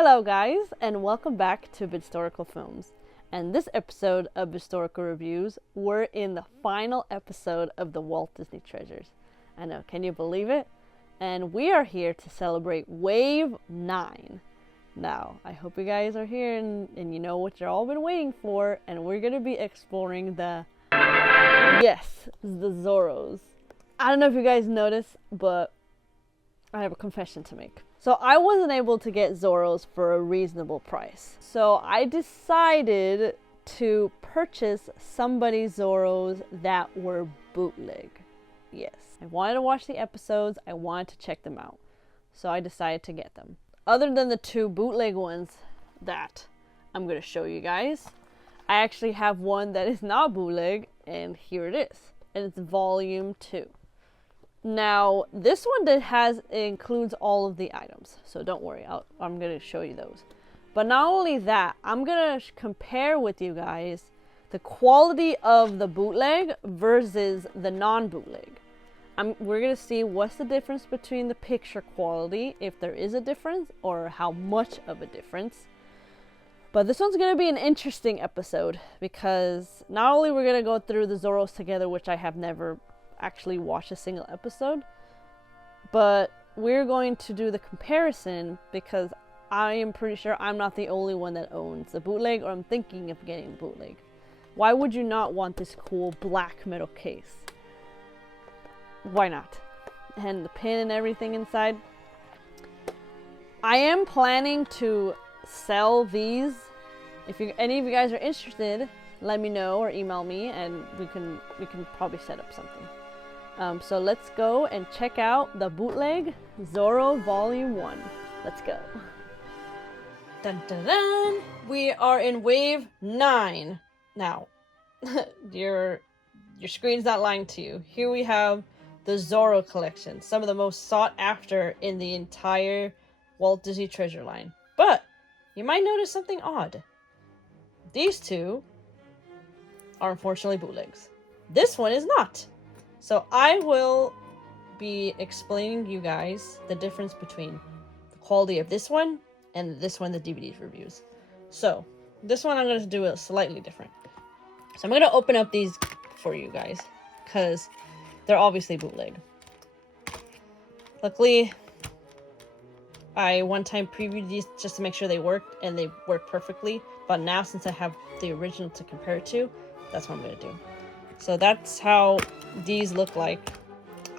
Hello guys, and welcome back to Vidstorical Films. And this episode of Vidstorical Reviews, we're in the final episode of the Walt Disney Treasures. I know, can you believe it? And we are here to celebrate Wave 9. Now, I hope you guys are here and you know what you've all been waiting for, and we're going to be exploring the Zorros. I don't know if you guys noticed, but I have a confession to make. So I wasn't able to get Zorros for a reasonable price. So I decided to purchase somebody's Zorros that were bootleg. Yes. I wanted to watch the episodes. I wanted to check them out. So I decided to get them. Other than the two bootleg ones that I'm going to show you guys, I actually have one that is not bootleg, and here it is. And it's volume 2. Now, this one that includes all of the items, so don't worry, I'm going to show you those. But not only that, I'm going to compare with you guys the quality of the bootleg versus the non-bootleg. We're going to see what's the difference between the picture quality, if there is a difference, or how much of a difference. But this one's going to be an interesting episode, because not only we're going to go through the Zorros together, which I have never actually watch a single episode, but we're going to do the comparison because I am pretty sure I'm not the only one that owns the bootleg, or I'm thinking of getting bootleg. Why would you not want this cool black metal case? Why not? And the pin and everything inside. I am planning to sell these. If any of you guys are interested, let me know or email me and we can probably set up something. So let's go and check out the bootleg Zorro Volume 1. Let's go. Dun, dun, dun. We are in Wave 9. Now, your screen's not lying to you. Here we have the Zorro collection, some of the most sought after in the entire Walt Disney Treasure line. But you might notice something odd. These two are unfortunately bootlegs. This one is not. So I will be explaining you guys the difference between the quality of this one and this one, the DVD reviews. So this one I'm going to do it slightly different. So I'm going to open up these for you guys because they're obviously bootleg. Luckily, I one time previewed these just to make sure they worked, and they work perfectly. But now, since I have the original to compare it to, that's what I'm going to do. So that's how these look like.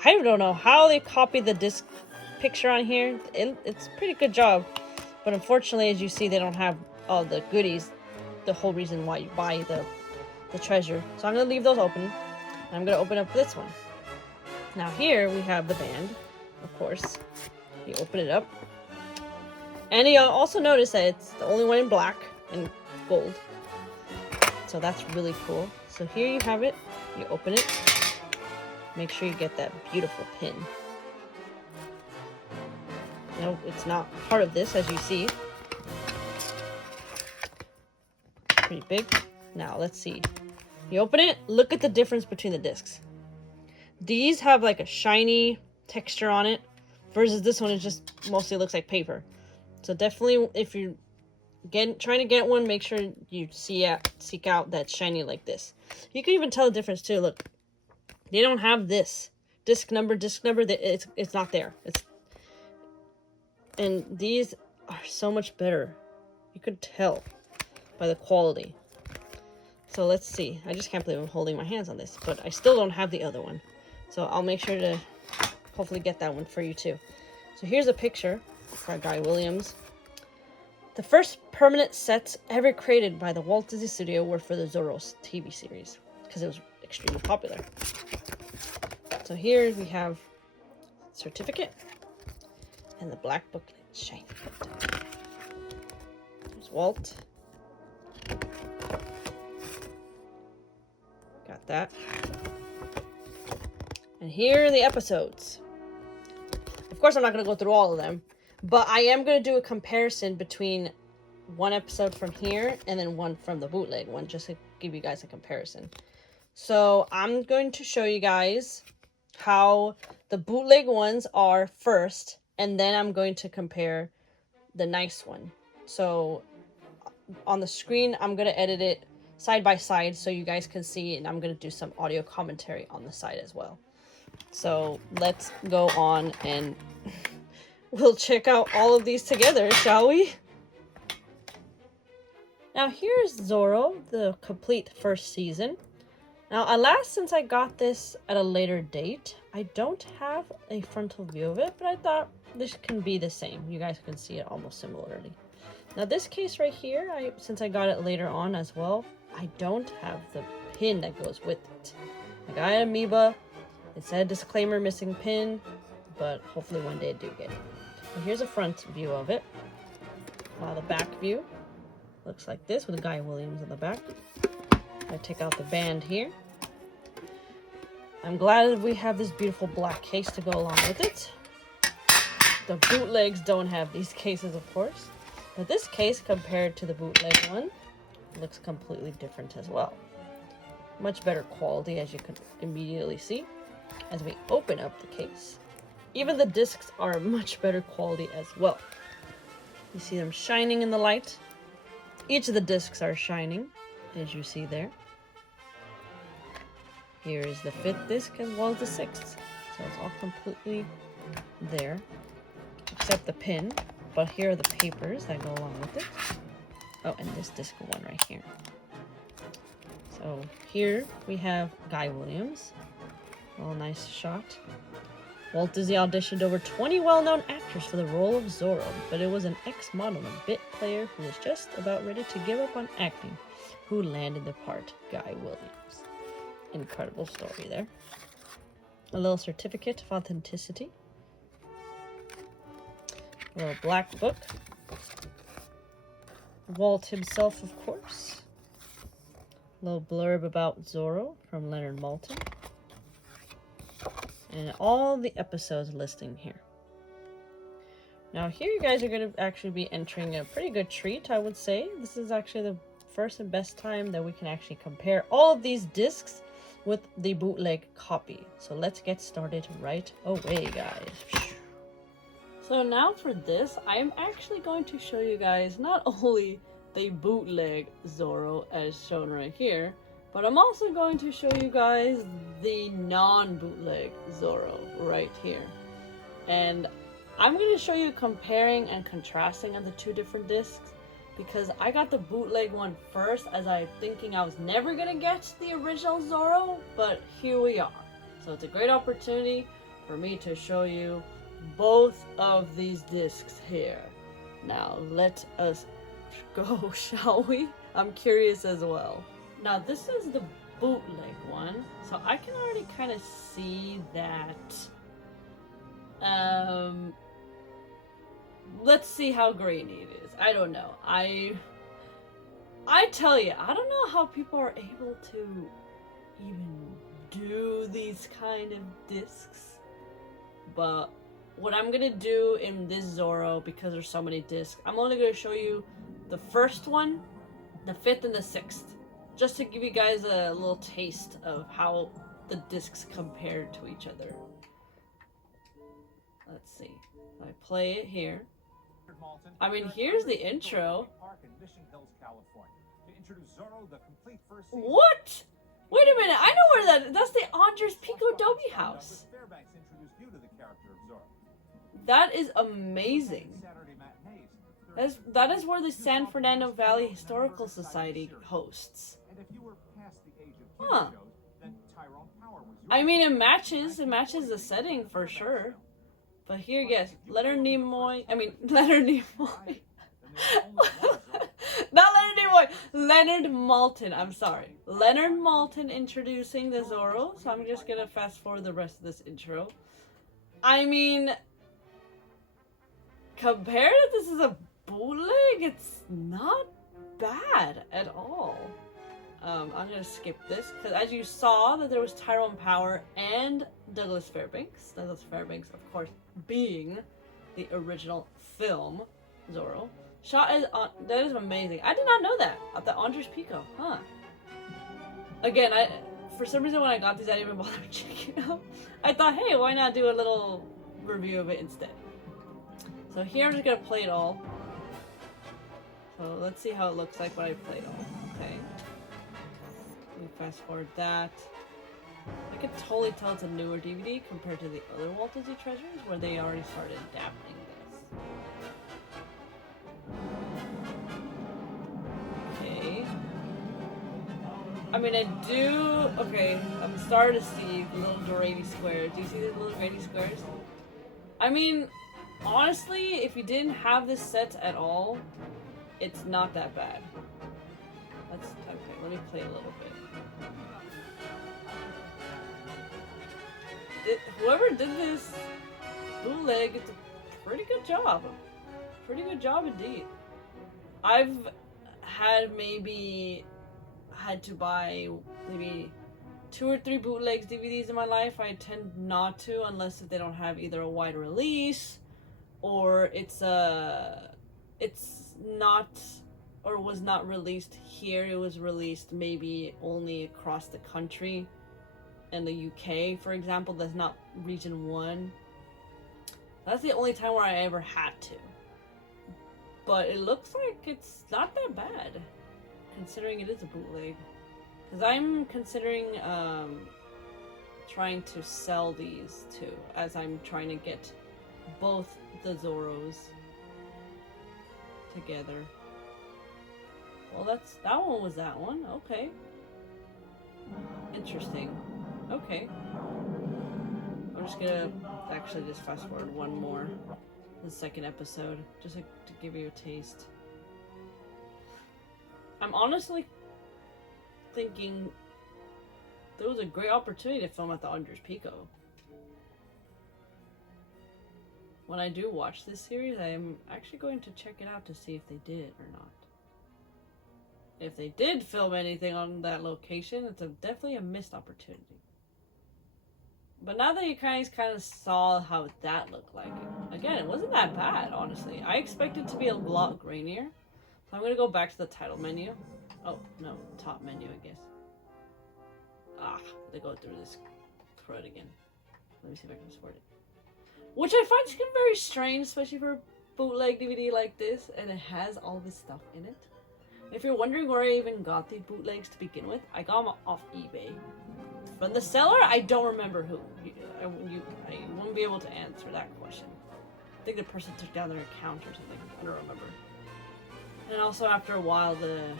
I don't know how they copied the disc picture on here. It's a pretty good job. But unfortunately, as you see, they don't have all the goodies. The whole reason why you buy the treasure. So I'm going to leave those open. And I'm going to open up this one. Now here we have the band, of course. You open it up. And you'll also notice that it's the only one in black and gold. So that's really cool. So here you have it. You open it. Make sure you get that beautiful pin. No, it's not part of this, as you see. Pretty big. Now, let's see. You open it. Look at the difference between the discs. These have like a shiny texture on it, versus this one, it just mostly looks like paper. So definitely, if you're trying to get one, make sure you seek out that shiny like this. You can even tell the difference too. Look, they don't have this disc number. It's not there. And these are so much better. You could tell by the quality. So let's see. I just can't believe I'm holding my hands on this, but I still don't have the other one. So I'll make sure to hopefully get that one for you too. So here's a picture by Roywilliams. The first permanent sets ever created by the Walt Disney Studio were for the Zorros TV series, because it was extremely popular. So here we have certificate and the black booklet, shiny. There's Walt. Got that. And here are the episodes. Of course, I'm not going to go through all of them, but I am going to do a comparison between one episode from here and then one from the bootleg one, just to give you guys a comparison. So I'm going to show you guys how the bootleg ones are first, and then I'm going to compare the nice one So on the screen, I'm going to edit it side by side so you guys can see, and I'm going to do some audio commentary on the side as well. So let's go on and we'll check out all of these together, shall we? Now here's Zorro, the complete first season. Now alas, since I got this at a later date, I don't have a frontal view of it, but I thought this can be the same. You guys can see it almost similarly. Now this case right here, since I got it later on as well, I don't have the pin that goes with it. I got an amoeba. It said disclaimer missing pin, but hopefully one day I do get it. And here's a front view of it. While the back view looks like this with Guy Williams on the back. I take out the band here. I'm glad that we have this beautiful black case to go along with it. The bootlegs don't have these cases, of course. But this case, compared to the bootleg one, looks completely different as well. Much better quality, as you can immediately see. As we open up the case, even the discs are much better quality as well. You see them shining in the light. Each of the discs are shining, as you see there. Here is the 5th disc as well as the 6th. So it's all completely there, except the pin. But here are the papers that go along with it. Oh, and this disc one right here. So here we have Guy Williams. Oh, nice shot. Walt Disney auditioned over 20 well-known actors for the role of Zorro, but it was an ex-model and bit player who was just about ready to give up on acting who landed the part, Guy Williams. Incredible story there. A little certificate of authenticity. A little black book. Walt himself, of course. A little blurb about Zorro from Leonard Maltin. And all the episodes listing here. Now here you guys are going to actually be entering a pretty good treat, I would say. This is actually the first and best time that we can actually compare all of these discs with the bootleg copy. So let's get started right away, guys. So now for this, I'm actually going to show you guys not only the bootleg Zorro as shown right here, but I'm also going to show you guys the non-bootleg Zorro right here. And I'm going to show you comparing and contrasting on the two different discs, because I got the bootleg one first as I thinking I was never going to get the original Zorro, but here we are. So it's a great opportunity for me to show you both of these discs here. Now let us go, shall we? I'm curious as well. Now this is the bootleg one, so I can already kind of see that. Let's see how grainy it is. I don't know. I tell you, I don't know how people are able to even do these kind of discs. But what I'm gonna do in this Zorro, because there's so many discs, I'm only gonna show you the first one, the 5th, and the 6th. Just to give you guys a little taste of how the discs compare to each other. Let's see. I play it here. I mean, here's the intro. What? Wait a minute, I know where that's the Andres Pico Dobie house. That is amazing. That is where the San Fernando Valley Historical Society hosts. Huh. I mean, it matches the setting for sure. But here, yes, Leonard Maltin. Not Leonard Nimoy, Leonard Maltin, I'm sorry. Leonard Maltin introducing the Zorro, so I'm just gonna fast forward the rest of this intro. I mean, compared to this is a bootleg, it's not bad at all. I'm gonna skip this because as you saw that there was Tyrone Power and Douglas Fairbanks. Douglas Fairbanks, of course, being the original film Zorro. Shot is on. That is amazing. I did not know that at the Andres Pico, huh? Again, for some reason when I got these, I didn't even bother checking out. I thought, hey, why not do a little review of it instead? So here I'm just gonna play it all. So let's see how it looks like when I play it all. Okay. Let me fast forward that. I could totally tell it's a newer DVD compared to the other Walt Disney Treasures where they already started adapting this. Okay. I mean, I do... Okay, I'm starting to see the little grady squares. Do you see the little grady squares? I mean, honestly, if you didn't have this set at all, it's not that bad. Okay, let me play a little bit. Whoever did this bootleg did a pretty good job. Pretty good job indeed. I've had to buy maybe 2 or 3 bootlegs DVDs in my life. I tend not to unless if they don't have either a wide release or it's not or was not released here. It was released maybe only across the country. In the UK, for example, that's not region 1. That's the only time where I ever had to. But it looks like it's not that bad, considering it is a bootleg. Because I'm considering trying to sell these too, as I'm trying to get both the Zorros together. Well, that one was that one. Okay. Interesting. Okay. I'm just gonna actually just fast forward one more. The second episode, just to give you a taste. I'm honestly thinking there was a great opportunity to film at the Andres Pico. When I do watch this series, I am actually going to check it out to see if they did it or not. If they did film anything on that location, it's definitely a missed opportunity. But now that you guys kind of saw how that looked like, again, it wasn't that bad, honestly. I expected it to be a lot grainier. So I'm going to go back to the title menu. Oh, no, top menu, I guess. They go through this crud again. Let me see if I can support it. Which I find very strange, especially for a bootleg DVD like this, and it has all this stuff in it. If you're wondering where I even got the bootlegs to begin with, I got them off eBay. From the seller, I don't remember who. I won't be able to answer that question. I think the person took down their account or something. I don't remember. And also, after a while, the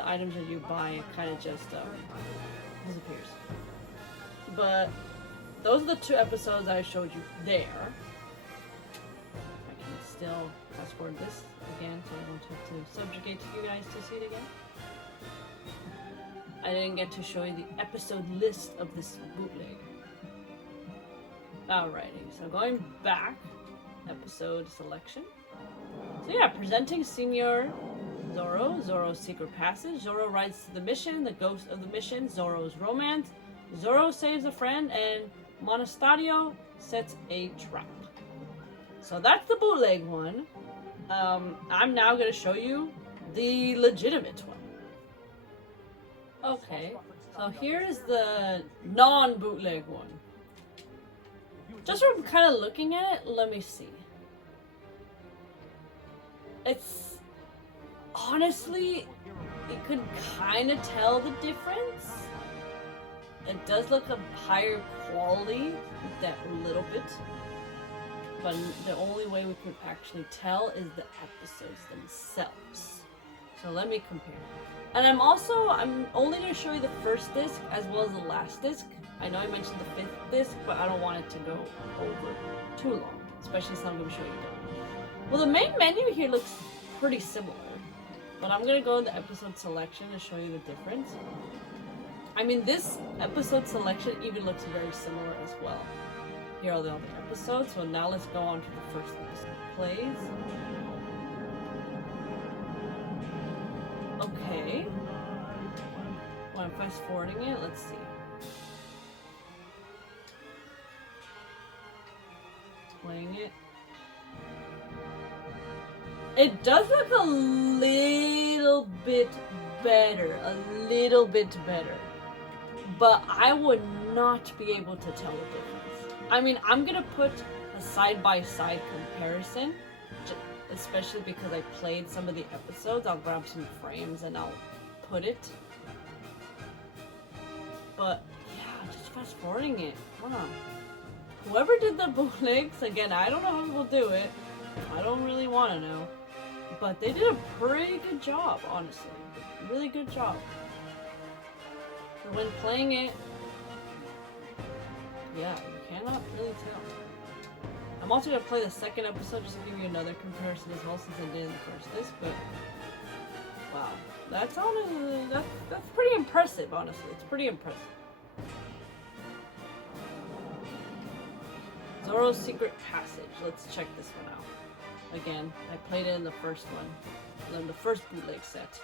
items that you buy kind of just disappears. But those are the 2 episodes I showed you there. I can still fast forward this again, so I don't have to subjugate you guys to see it again. I didn't get to show you the episode list of this bootleg. Alrighty, so going back, episode selection. So yeah, presenting Senior Zorro, Zorro's Secret Passage, Zorro rides to the mission, the ghost of the mission, Zorro's romance, Zorro saves a friend, and Monasterio sets a trap. So that's the bootleg one. I'm now going to show you the legitimate one. Okay, so here's the non-bootleg one. Just from kind of looking at it, let me see. It's... honestly, you could kind of tell the difference. It does look a higher quality, that little bit. But the only way we can actually tell is the episodes themselves. So let me compare. And I'm only going to show you the first disc as well as the last disc. I know I mentioned the 5th disc, but I don't want it to go over too long, especially since I'm going to show you that. Well, the main menu here looks pretty similar, but I'm going to go in the episode selection and show you the difference. I mean, this episode selection even looks very similar as well. Here are the other episodes, so now let's go on to the first episode. Plays. Okay. When I'm fast forwarding it, let's see. Playing it. It does look a little bit better. But I would not be able to tell the difference. I mean, I'm gonna put a side-by-side comparison especially because I played some of the episodes. I'll grab some frames and I'll put it. But yeah, just fast forwarding it. Hold on. Whoever did the bootlegs, again, I don't know how people do it. I don't really want to know. But they did a pretty good job, honestly. Really good job. So when playing it, yeah, you cannot really tell. I'm also going to play the second episode just to give you another comparison as well, since I did in the first disc, but wow. That's pretty impressive, honestly. It's pretty impressive. Zorro's Secret Passage. Let's check this one out. Again, I played it in the first one. Then the first bootleg set.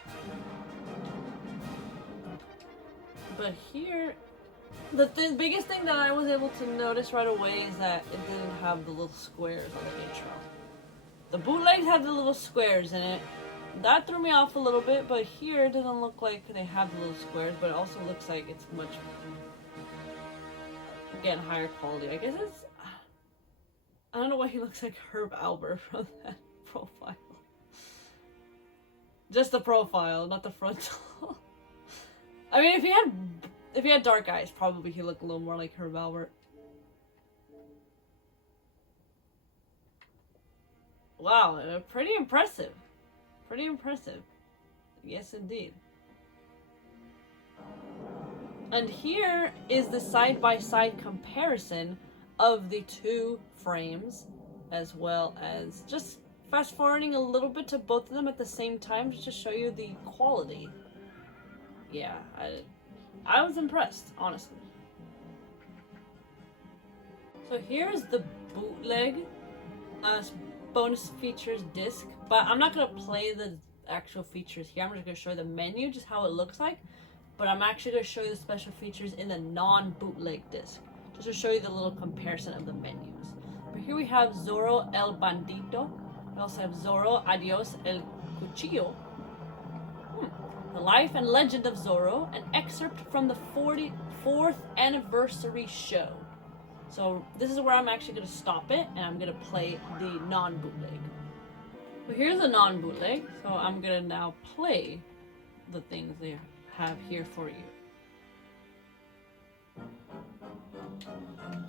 But here, the biggest thing that I was able to notice right away is that it didn't have the little squares on the intro. The bootlegs had the little squares in it. That threw me off a little bit, but here it doesn't look like they have the little squares, but it also looks like it's much, again, higher quality. I guess it's, I don't know why he looks like Herb Albert from that profile. Just the profile, not the frontal. I mean, if he had dark eyes, probably he looked a little more like Herb Albert. Wow, pretty impressive. Pretty impressive. Yes, indeed. And here is the side-by-side comparison of the two frames, as well as just fast-forwarding a little bit to both of them at the same time just to show you the quality. Yeah, I was impressed, honestly. So here's the bootleg bonus features disc, but I'm not going to play the actual features here. I'm just going to show you the menu, just how it looks like, but I'm actually going to show you the special features in the non-bootleg disc, just to show you the little comparison of the menus. But here we have Zorro el Bandito. We also have Zorro Adios el Cuchillo. The Life and Legend of Zorro, an excerpt from the 44th anniversary show. So this is where I'm actually going to stop it, and I'm going to play the non-bootleg. Well, here's a non-bootleg, so I'm going to now play the things they have here for you.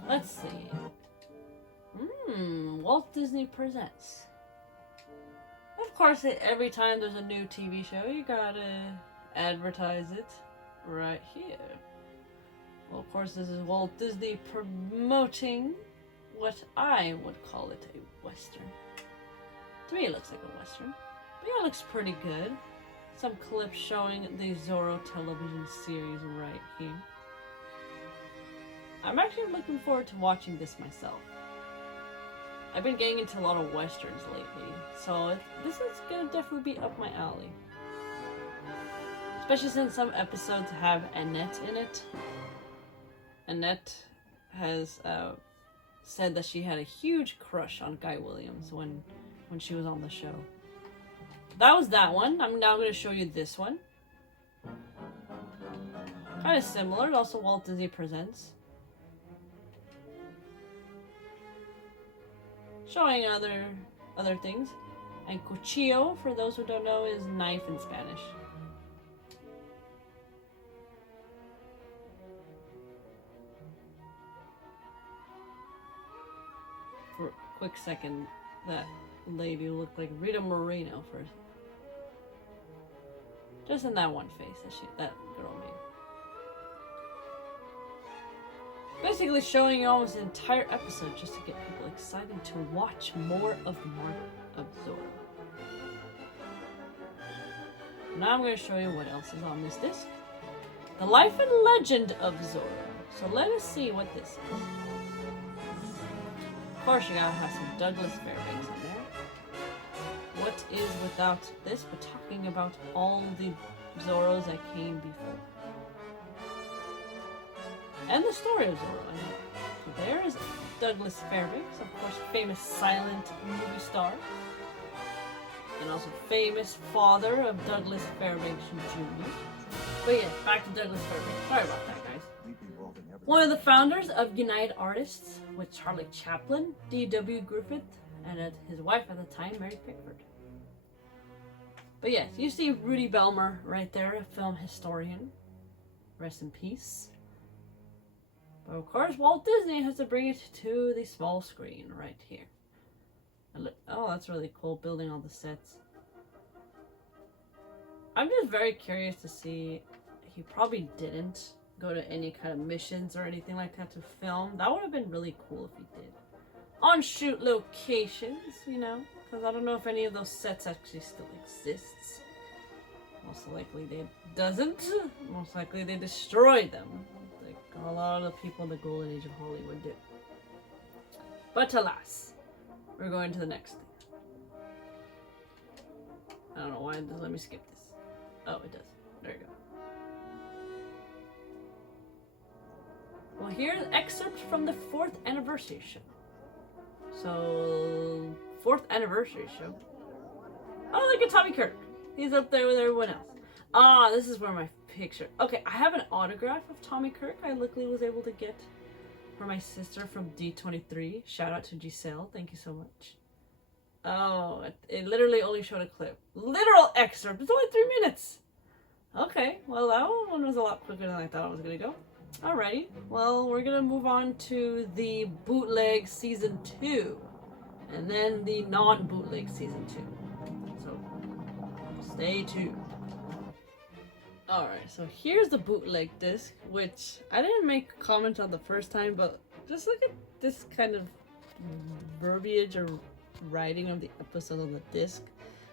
Let's see. Walt Disney Presents. Of course, every time there's a new TV show, you gotta advertise it right here. Well, of course, this is Walt Disney promoting what I would call it a Western. To me, it looks like a Western. But yeah, it looks pretty good. Some clips showing the Zorro television series right here. I'm actually looking forward to watching this myself. I've been getting into a lot of Westerns lately, so this is gonna definitely be up my alley. Especially since some episodes have Annette in it. Annette has said that she had a huge crush on Guy Williams when she was on the show. That was that one. I'm now going to show you this one. Kind of similar. Also Walt Disney Presents. Showing other things. And cuchillo, for those who don't know, is knife in Spanish. For a quick second, that lady looked like Rita Moreno first. Just in that one face that girl made. Basically showing you almost an entire episode just to get people excited to watch more of Zorro. Now I'm going to show you what else is on this disc. The Life and Legend of Zorro. So let us see what this is. Of course, you gotta have some Douglas Fairbanks in there. What is without this but talking about all the Zorros that came before? And the story of Zorro, I know. So there is Douglas Fairbanks, of course, famous silent movie star. And also famous father of Douglas Fairbanks Jr. But yeah, back to Douglas Fairbanks. Sorry about that, guys. One of the founders of United Artists with Charlie Chaplin, D.W. Griffith, and his wife at the time, Mary Pickford. But yes, you see Rudy Belmer right there, a film historian. Rest in peace. But of course, Walt Disney has to bring it to the small screen right here. Oh, that's really cool, building all the sets. I'm just very curious to see. He probably didn't go to any kind of missions or anything like that to film. That would have been really cool if he did. On shoot locations, you know, because I don't know if any of those sets actually still exists. Most likely they doesn't. Most likely they destroyed them, like a lot of the people in the golden age of Hollywood did. But alas, we're going to the next thing. I don't know why it doesn't let me skip this. Oh, it does. There you go. Well, here's excerpts from the 4th anniversary show. So, 4th anniversary show. Oh, look at Tommy Kirk. He's up there with everyone else. Ah, this is where my picture. Okay, I have an autograph of Tommy Kirk I luckily was able to get for my sister from D23. Shout out to Giselle. Thank you so much. Oh, it literally only showed a clip. Literal excerpt. It's only 3 minutes. Okay, well, that one was a lot quicker than I thought it was going to go. Alrighty, well, we're gonna move on to the bootleg season 2, and then the non-bootleg season 2. So, stay tuned. Alright, so here's the bootleg disc, which I didn't make a comment on the first time, but just look at this kind of verbiage or writing of the episode on the disc.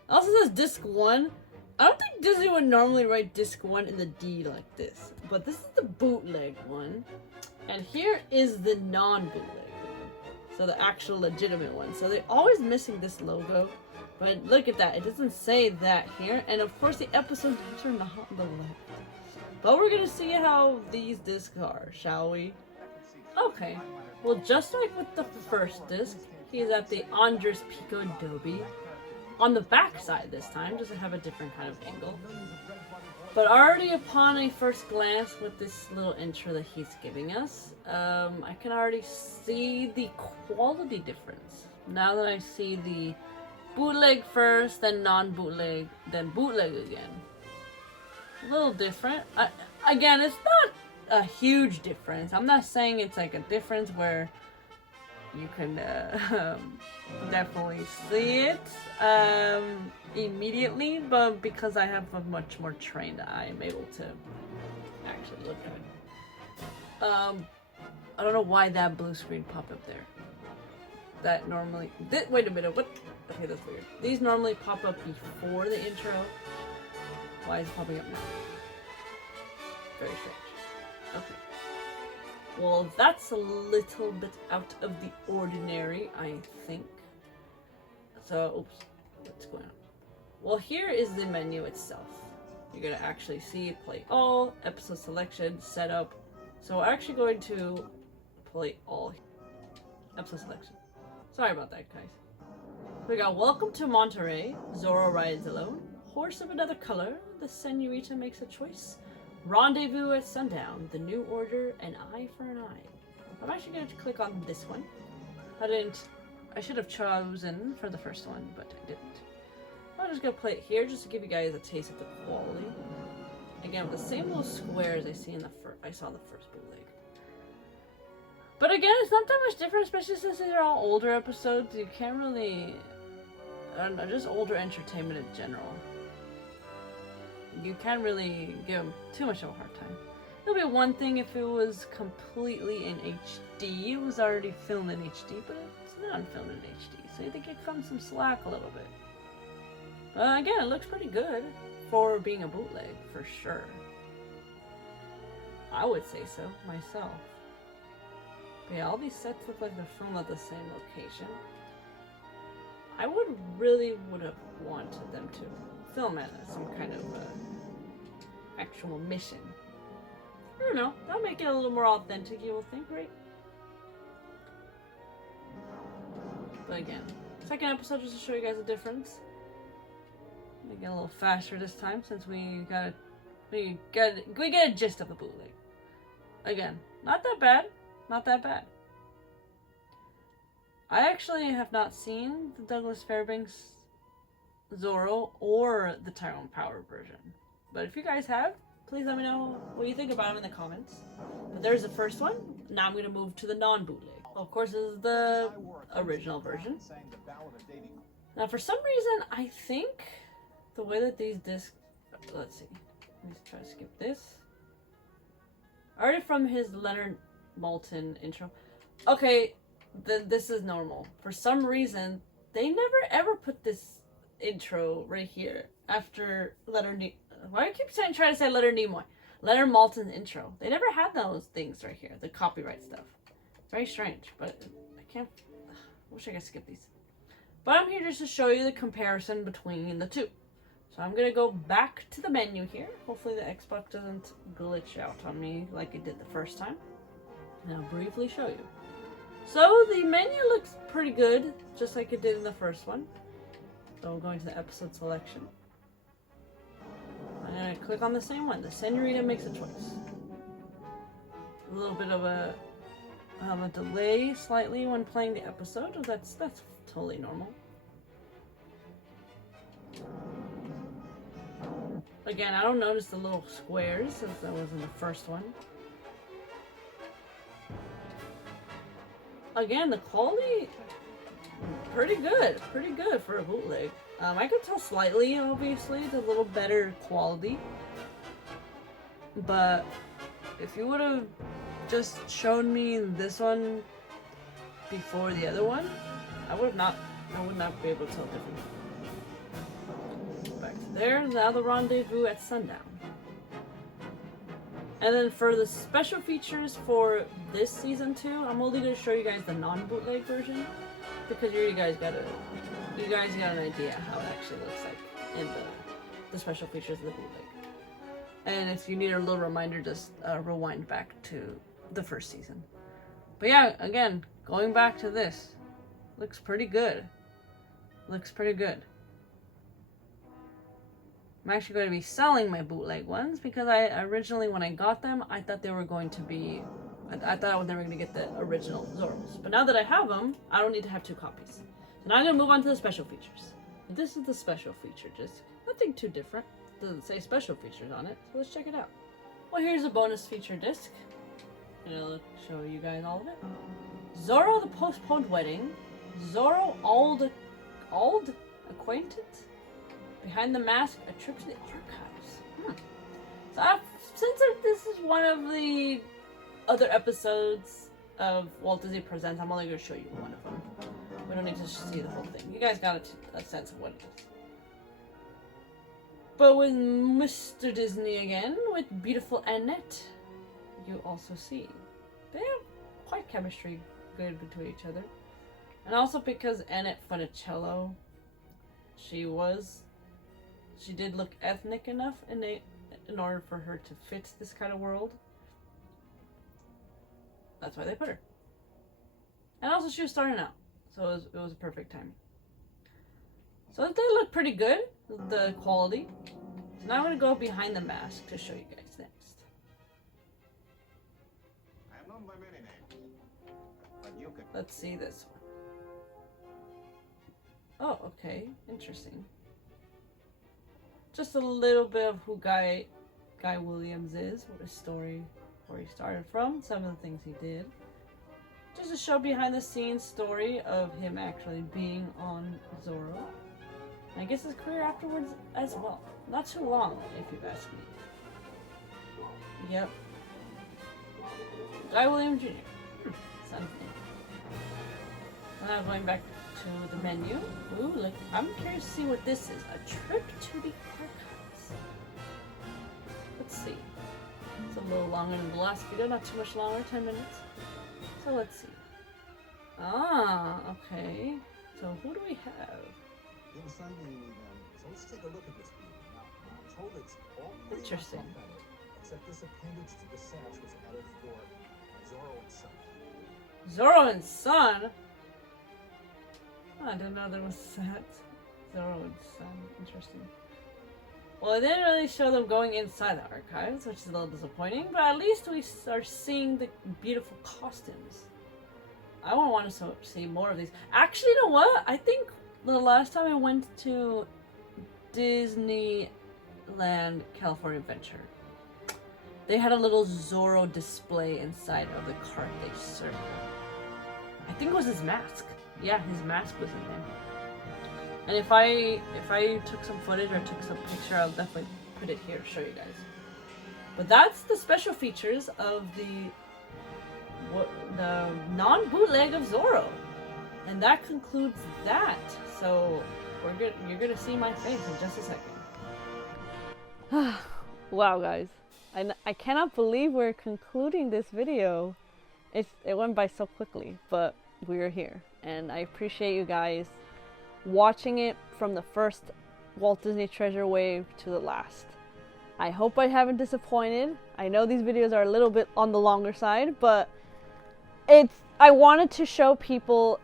It also says disc 1. I don't think Disney would normally write disc 1 in the D like this, but this is the bootleg one, and here is the non-bootleg one, so the actual legitimate one. So they're always missing this logo, but look at that, it doesn't say that here, and of course the episode names are not on the left. But we're gonna see how these discs are, shall we? Okay, well, just like with the first disc, he's at the Andres Pico Adobe. On the back side this time, does it have a different kind of angle? But already upon a first glance with this little intro that he's giving us, I can already see the quality difference. Now that I see the bootleg first, then non-bootleg, then bootleg again. A little different. Again, it's not a huge difference. I'm not saying it's like a difference where you can definitely see it immediately, but because I have a much more trained eye, I'm able to actually look at it. I don't know why that blue screen popped up there. That normally... wait a minute, what? Okay, that's weird. These normally pop up before the intro. Why is it popping up now? Very strange. Okay. Well, that's a little bit out of the ordinary, I think. So, oops, what's going on? Well, here is the menu itself. You're going to actually see play all, episode selection, setup. So we're actually going to play all episode selection. Sorry about that, guys. We got Welcome to Monterey, Zorro rides alone, Horse of another color, the Senorita makes a choice, Rendezvous at sundown, the New Order, an eye for an eye. I'm actually going to click on this one. I should have chosen for the first one, but I didn't. I'm just going to play it here just to give you guys a taste of the quality. Again, with the same little squares I saw in the first bootleg. But again, it's not that much different, especially since these are all older episodes. You can't really... I don't know, just older entertainment in general. You can't really give them too much of a hard time. It'll be one thing if it was completely in HD. It was already filmed in HD, but it's not filmed in HD, so you think it comes some slack a little bit. Again, it looks pretty good for being a bootleg, for sure. I would say so, myself. But yeah, all these sets look like they're filmed at the same location. I would have wanted them to film at some kind of actual mission. I don't know, that'll make it a little more authentic, you will think, right? But again, second episode just to show you guys the difference. Make it a little faster this time since we get a gist of the bootleg. Again, not that bad, not that bad. I actually have not seen the Douglas Fairbanks Zorro or the Tyrone Power version. But if you guys have, please let me know what you think about them in the comments. But there's the first one. Now I'm going to move to the non-bootleg. Of course, this is the original version. Now, for some reason, I think the way that these discs... Let's see. Let's try to skip this. Already from his Leonard Maltin intro. Okay, this is normal. For some reason, they never ever put this intro right here after Leonard Nimoy. Why do I keep trying to say Leonard Nimoy? Leonard Maltin's intro. They never had those things right here. The copyright stuff. It's very strange, but I can't... I wish I could skip these. But I'm here just to show you the comparison between the two. So I'm going to go back to the menu here. Hopefully the Xbox doesn't glitch out on me like it did the first time. And I'll briefly show you. So the menu looks pretty good, just like it did in the first one. So I'm going to the episode selection. I'm going to click on the same one. The Senorita makes a choice. A little bit of a delay slightly when playing the episode. That's totally normal. Again, I don't notice the little squares since that was in the first one. Again, the quality, pretty good for a bootleg. I could tell slightly, obviously, it's a little better quality. But if you would have just shown me this one before the other one, I would not be able to tell the difference. Back to there, now the rendezvous at sundown. And then for the special features for this season 2, I'm only going to show you guys the non-bootleg version because you guys got an idea how it actually looks like in the special features of the bootleg. And if you need a little reminder, just rewind back to the first season. But yeah, again, going back to this, looks pretty good. Looks pretty good. I'm actually going to be selling my bootleg ones because I originally, when I got them, I thought they were going to be... I thought I was never going to get the original Zorros. But now that I have them, I don't need to have 2 copies. So now I'm going to move on to the special features. This is the special feature disc. Nothing too different. It doesn't say special features on it, so let's check it out. Well, here's a bonus feature disc. And I'll show you guys all of it. Zorro the Postponed Wedding. Zorro Old Acquaintance. Behind the Mask, a trip to the archives. So since this is one of the other episodes of Walt Disney Presents, I'm only going to show you one of them. We don't need to see the whole thing. You guys got a sense of what it is. But with Mr. Disney again, with beautiful Annette, you also see they have quite chemistry good between each other. And also because Annettefunicello, she did look ethnic enough in order for her to fit this kind of world. That's why they put her. And also she was starting out, so it was a perfect timing. So they look pretty good, the quality. So now I'm going to go behind the mask to show you guys next. I am known by many names, but you could... Let's see this one. Oh, okay, interesting. Just a little bit of who Guy Williams is, what his story, where he started from, some of the things he did. Just to show behind the scenes story of him actually being on Zorro. And I guess his career afterwards as well. Not too long, if you ask me. Yep. Guy Williams Jr. Son of him. Now going back to the menu. Ooh, look, I'm curious to see what this is. A trip to the archives. Let's see. It's a little longer than the last video, not too much longer, 10 minutes. So let's see. Ah, okay. So who do we have? Inside you need so let's take a look at this video. Now, I'm told it's all pretty much Interesting. authentic, except this appendage to the sash was added for Zorro and Son. Zorro and Son? Oh, I didn't know there was that. Zorro and Son. Interesting. Well, it didn't really show them going inside the archives, which is a little disappointing, but at least we are seeing the beautiful costumes. I want to see more of these. Actually, you know what? I think the last time I went to Disneyland California Adventure, they had a little Zorro display inside of the cart they served him. I think it was his mask. Yeah, his mask was in there. And if I took some footage or took some picture, I'll definitely put it here to show you guys. But that's the special features of the non-bootleg of Zorro. And that concludes that. So you're gonna see my face in just a second. Wow, guys. I cannot believe we're concluding this video. It went by so quickly, but we're here. And I appreciate you guys watching it from the first Walt Disney Treasure wave to the last. I hope I haven't disappointed. I know these videos are a little bit on the longer side, but I wanted to show people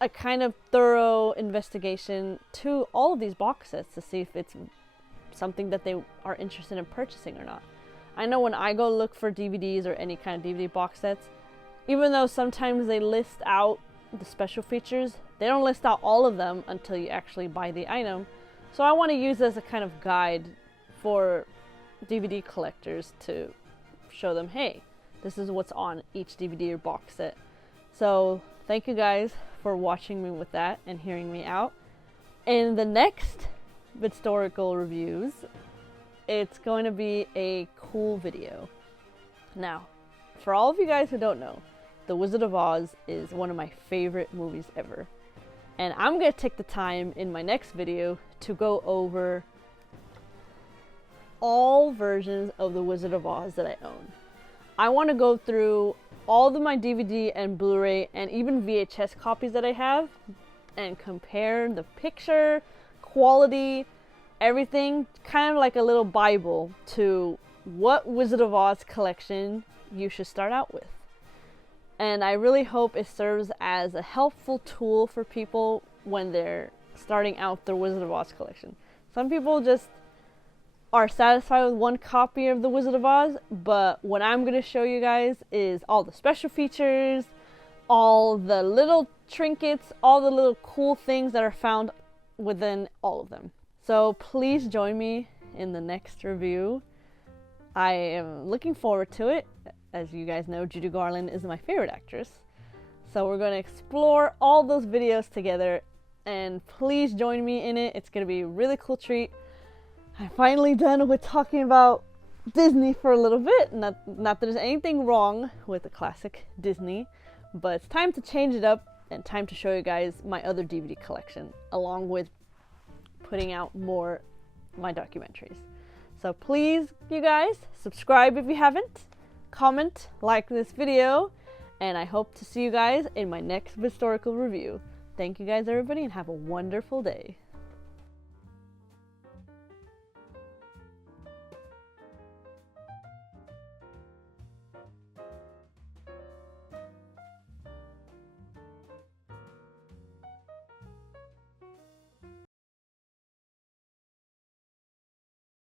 a kind of thorough investigation to all of these box sets to see if it's something that they are interested in purchasing or not. I know when I go look for DVDs or any kind of DVD box sets, even though sometimes they list out the special features, they don't list out all of them until you actually buy the item. So I want to use as a kind of guide for DVD collectors to show them, hey, this is what's on each DVD or box set. So thank you guys for watching me with that and hearing me out. In the next Vidstorical reviews, it's going to be a cool video. Now, for all of you guys who don't know, The Wizard of Oz is one of my favorite movies ever. And I'm going to take the time in my next video to go over all versions of The Wizard of Oz that I own. I want to go through all of my DVD and Blu-ray and even VHS copies that I have and compare the picture, quality, everything, kind of like a little Bible to what Wizard of Oz collection you should start out with. And I really hope it serves as a helpful tool for people when they're starting out their Wizard of Oz collection. Some people just are satisfied with one copy of The Wizard of Oz, but what I'm going to show you guys is all the special features, all the little trinkets, all the little cool things that are found within all of them. So please join me in the next review. I am looking forward to it. As you guys know, Judy Garland is my favorite actress. So we're going to explore all those videos together, and please join me in it. It's going to be a really cool treat. I'm finally done with talking about Disney for a little bit. Not that there's anything wrong with the classic Disney, but it's time to change it up and time to show you guys my other DVD collection, along with putting out more my documentaries. So please, you guys, subscribe if you haven't, comment, like this video, and I hope to see you guys in my next Vidstorical review. Thank you guys, everybody, and have a wonderful day.